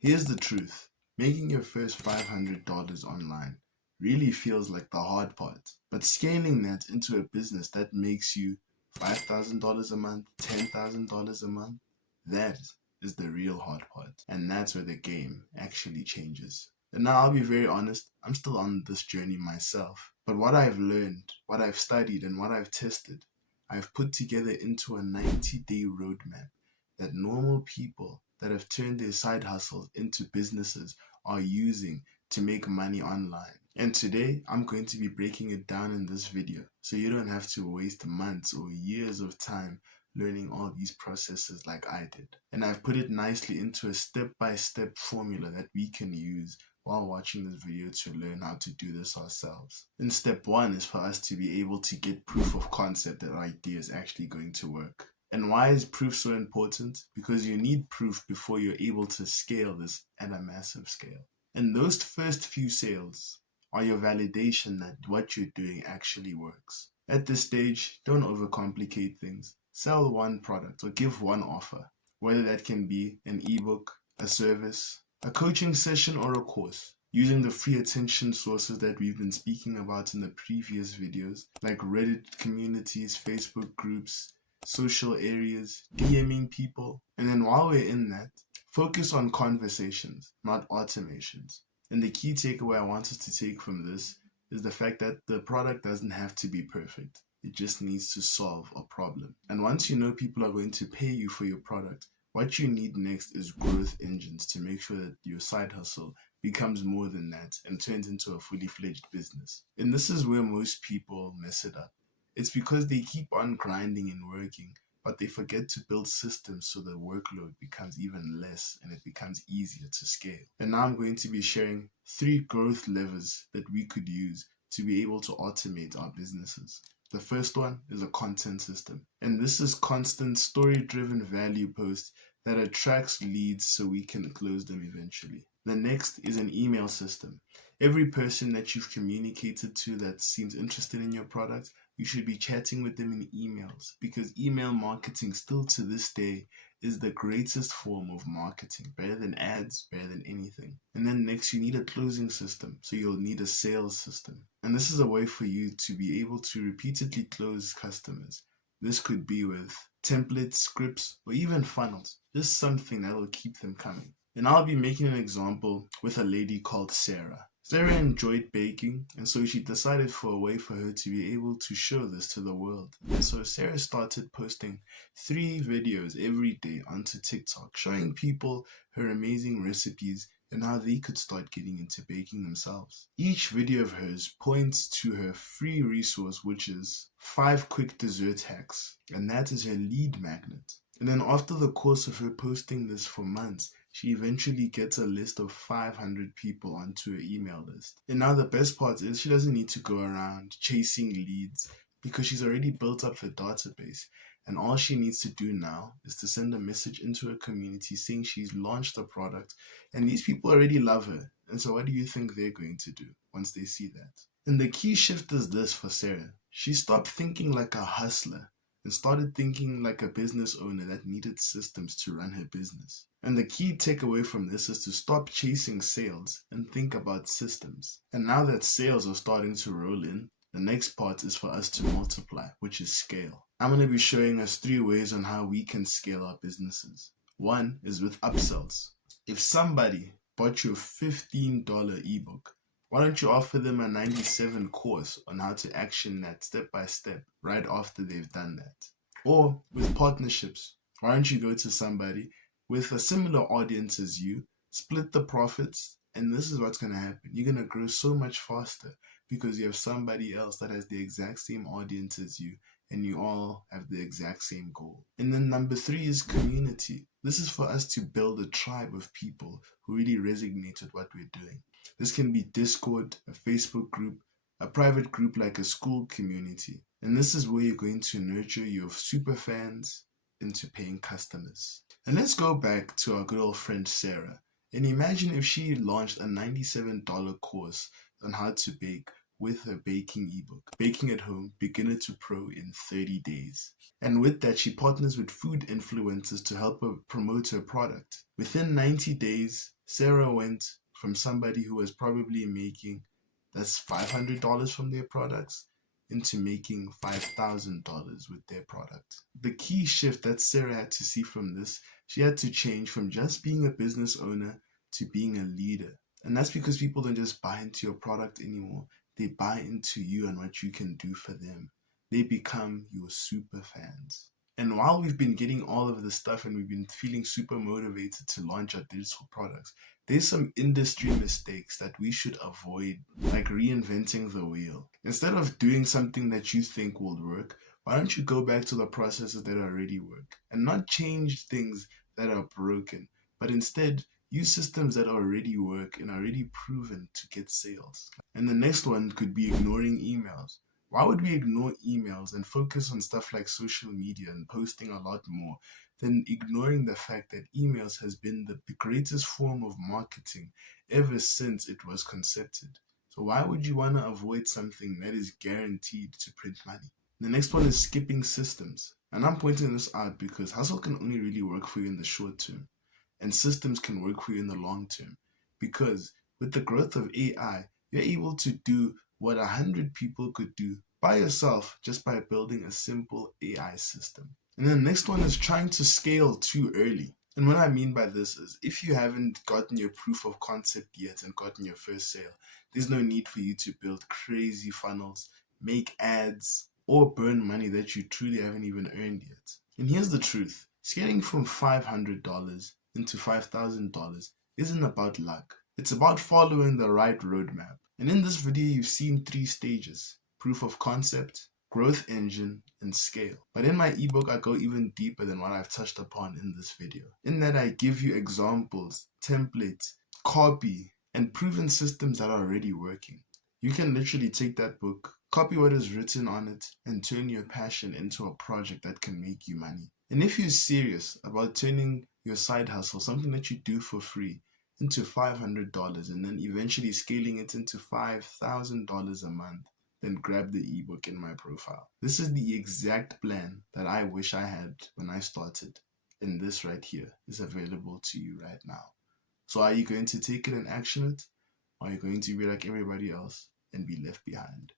Here's the truth. Making your first $500 online really feels like the hard part. But scaling that into a business that makes you $5,000 a month, $10,000 a month, that is the real hard part. And that's where the game actually changes. And now I'll be very honest, I'm still on this journey myself. But what I've learned, what I've studied, and what I've tested, I've put together into a 90-day roadmap that normal people that have turned their side hustles into businesses are using to make money online. And today, I'm going to be breaking it down in this video so you don't have to waste months or years of time learning all these processes like I did. And I've put it nicely into a step-by-step formula that we can use while watching this video to learn how to do this ourselves. And step one is for us to be able to get proof of concept that our idea is actually going to work. And why is proof so important? Because you need proof before you're able to scale this at a massive scale. And those first few sales are your validation that what you're doing actually works. At this stage, don't overcomplicate things. Sell one product or give one offer, whether that can be an ebook, a service, a coaching session, or a course, using the free attention sources that we've been speaking about in the previous videos, like Reddit communities, Facebook groups, social areas, DMing people. And then while we're in that, focus on conversations, not automations. And the key takeaway I want us to take from this is the fact that the product doesn't have to be perfect. It just needs to solve a problem. And once you know people are going to pay you for your product, what you need next is growth engines to make sure that your side hustle becomes more than that and turns into a fully fledged business. And this is where most people mess it up. It's because they keep on grinding and working, but they forget to build systems so the workload becomes even less and it becomes easier to scale. And now I'm going to be sharing 3 growth levers that we could use to be able to automate our businesses. The first one is a content system. And this is constant story-driven value posts that attracts leads so we can close them eventually. The next is an email system. Every person that you've communicated to that seems interested in your product, you should be chatting with them in emails, because email marketing still to this day is the greatest form of marketing, better than ads, better than anything. And then next you need a closing system, so you'll need a sales system. And this is a way for you to be able to repeatedly close customers. This could be with templates, scripts, or even funnels, just something that will keep them coming. And I'll be making an example with a lady called Sarah. Sarah enjoyed baking, and so she decided for a way for her to be able to show this to the world. And so Sarah started posting 3 videos every day onto TikTok, showing people her amazing recipes and how they could start getting into baking themselves. Each video of hers points to her free resource, which is 5 quick dessert hacks, and that is her lead magnet. And then after the course of her posting this for months, she eventually gets a list of 500 people onto her email list. And now the best part is she doesn't need to go around chasing leads because she's already built up her database. And all she needs to do now is to send a message into her community saying she's launched a product, and these people already love her. And so what do you think they're going to do once they see that? And the key shift is this for Sarah. She stopped thinking like a hustler and started thinking like a business owner that needed systems to run her business. And the key takeaway from this is to stop chasing sales and think about systems. And now that sales are starting to roll in, the next part is for us to multiply, which is scale. I'm going to be showing us 3 ways on how we can scale our businesses. One is with upsells. If somebody bought you a $15 ebook, why don't you offer them a 97 course on how to action that step by step right after they've done that? Or with partnerships, why don't you go to somebody with a similar audience as you, split the profits, and this is what's going to happen. You're going to grow so much faster because you have somebody else that has the exact same audience as you, and you all have the exact same goal. And then number 3 is community. This is for us to build a tribe of people who really resonate with what we're doing. This can be Discord, a Facebook group, a private group like a school community. And this is where you're going to nurture your super fans into paying customers. And let's go back to our good old friend Sarah. And imagine if she launched a $97 course on how to bake with her baking ebook, Baking at Home, Beginner to Pro in 30 Days. And with that, she partners with food influencers to help her promote her product. Within 90 days, Sarah went from somebody who was probably making that's $500 from their products into making $5,000 with their product. The key shift that Sarah had to see from this, she had to change from just being a business owner to being a leader. And that's because people don't just buy into your product anymore. They buy into you and what you can do for them. They become your super fans. And while we've been getting all of this stuff and we've been feeling super motivated to launch our digital products, there's some industry mistakes that we should avoid, like reinventing the wheel. Instead of doing something that you think will work, why don't you go back to the processes that already work and not change things that are broken, but instead use systems that already work and are already proven to get sales. And the next one could be ignoring emails. Why would we ignore emails and focus on stuff like social media and posting a lot more than ignoring the fact that emails has been the greatest form of marketing ever since it was concepted? So why would you want to avoid something that is guaranteed to print money? The next one is skipping systems. And I'm pointing this out because hustle can only really work for you in the short term, and systems can work for you in the long term. Because with the growth of AI, you're able to do what 100 people could do by yourself just by building a simple AI system. And then the next one is trying to scale too early. And what I mean by this is if you haven't gotten your proof of concept yet and gotten your first sale, there's no need for you to build crazy funnels, make ads, or burn money that you truly haven't even earned yet. And here's the truth. Scaling from $500 into $5,000 isn't about luck. It's about following the right roadmap. And in this video, you've seen 3 stages: proof of concept, growth engine, and scale. But in my ebook, I go even deeper than what I've touched upon in this video. In that, I give you examples, templates, copy, and proven systems that are already working. You can literally take that book, copy what is written on it, and turn your passion into a project that can make you money. And if you're serious about turning your side hustle, something that you do for free, into $500 and then eventually scaling it into $5,000 a month, then grab the ebook in my profile. This is the exact plan that I wish I had when I started, and this right here is available to you right now. So are you going to take it and action it, or are you going to be like everybody else and be left behind?